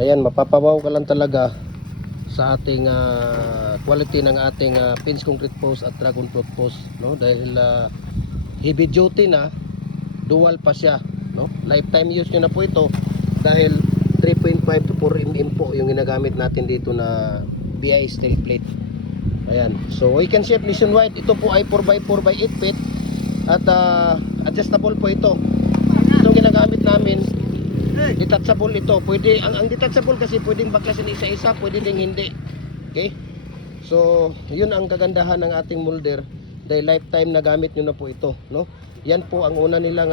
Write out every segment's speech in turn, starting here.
Ayan, mapapawaw ka lang talaga sa ating quality ng ating pins concrete post at dragon fruit post, no? Dahil heavy duty na, dual pa siya, no? Lifetime use nyo na po ito dahil 3.5 to 4 mm po yung ginagamit natin dito na BI steel plate. Ayan, so we can ship nationwide. Ito po ay 4x4 by 8 feet at adjustable po ito. Itong ginagamit namin, detachable ito. Pwede, ang detachable kasi pwedeng baklasin isa-isa, pwede ding hindi. Okay? So, yun ang kagandahan ng ating molder dahil lifetime na gamit nyo na po ito, no? Yan po ang una nilang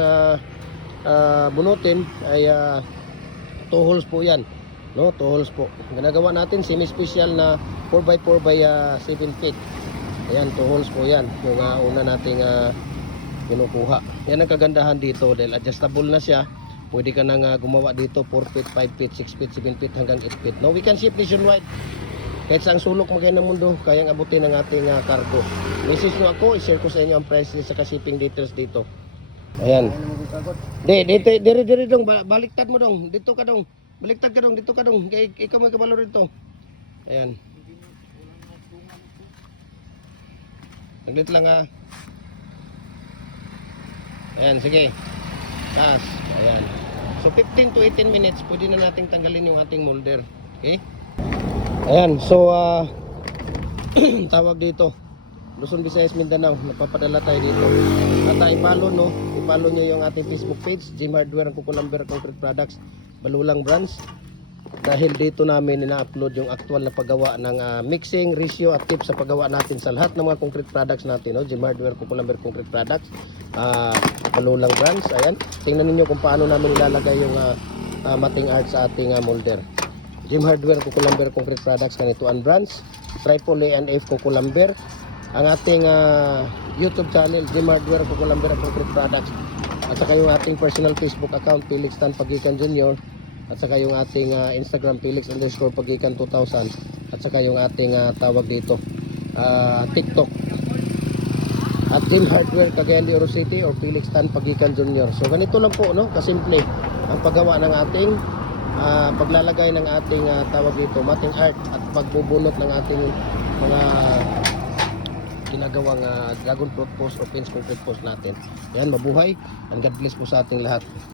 bunutin ay 2 holes po yan, no? 2 holes po. Ginagawa natin semi-special na 4x4 by 7 feet. Ayan, 2 holes po yan. Yung una nating kinukuha. Yan ang kagandahan dito dahil adjustable na siya. Pwede ka nang gumawa dito 4 feet, 5 feet, 6 feet, 7 feet hanggang 8 feet. No, we can ship nationwide. Kahit saang sulok mo kayo ng mundo, kayang abutin ng ating cargo. Message nyo ako, i-share ko sa inyo ang price list sa shipping details dito. Ayan. Dito, dong, baliktad mo dong. Dito ka dong. Baliktad ka dong, dito ka dong. Ikaw mo kabalo dito. Ayan. Saglit lang ha. Ayan, sige. Taas. Ayan. So 15 to 18 minutes pwede na nating tanggalin yung ating molder. Okay? Ayan, so tawag dito Luzon, Visayas, Mindanao, nagpapadala tayo dito. At ipalo nyo yung ating Facebook page, Jim Hardware and Kukulamber Concrete Products, Balulang Branch. Dahil dito namin ina-upload yung actual na paggawa ng mixing, ratio at tips sa paggawa natin sa lahat ng mga concrete products natin, no? Jim Hardware, Kukulamber Concrete Products, Balulang Branch. Ayan, tingnan niyo kung paano namin ilalagay yung mating art sa ating molder. Jim Hardware, Kukulamber Concrete Products, Kanituan Branch, Triple A and F Kukulamber. Ang ating YouTube channel, Jim Hardware, Kukulamber Concrete Products. At saka yung ating personal Facebook account, Felix Tan Pagikan Jr. At saka yung ating Instagram, Felix_Pagikan 2000. At saka yung ating tawag dito, TikTok at Jim Hardware, Cagayan de Oro City or Felix Tan Pagikan Jr. So ganito lang po, no? Kasimple ang paggawa ng ating paglalagay ng ating tawag dito, mating art at pagbubunot ng ating mga ginagawang dragon fruit post o pins concrete post natin. Yan, mabuhay and God bless po sa ating lahat.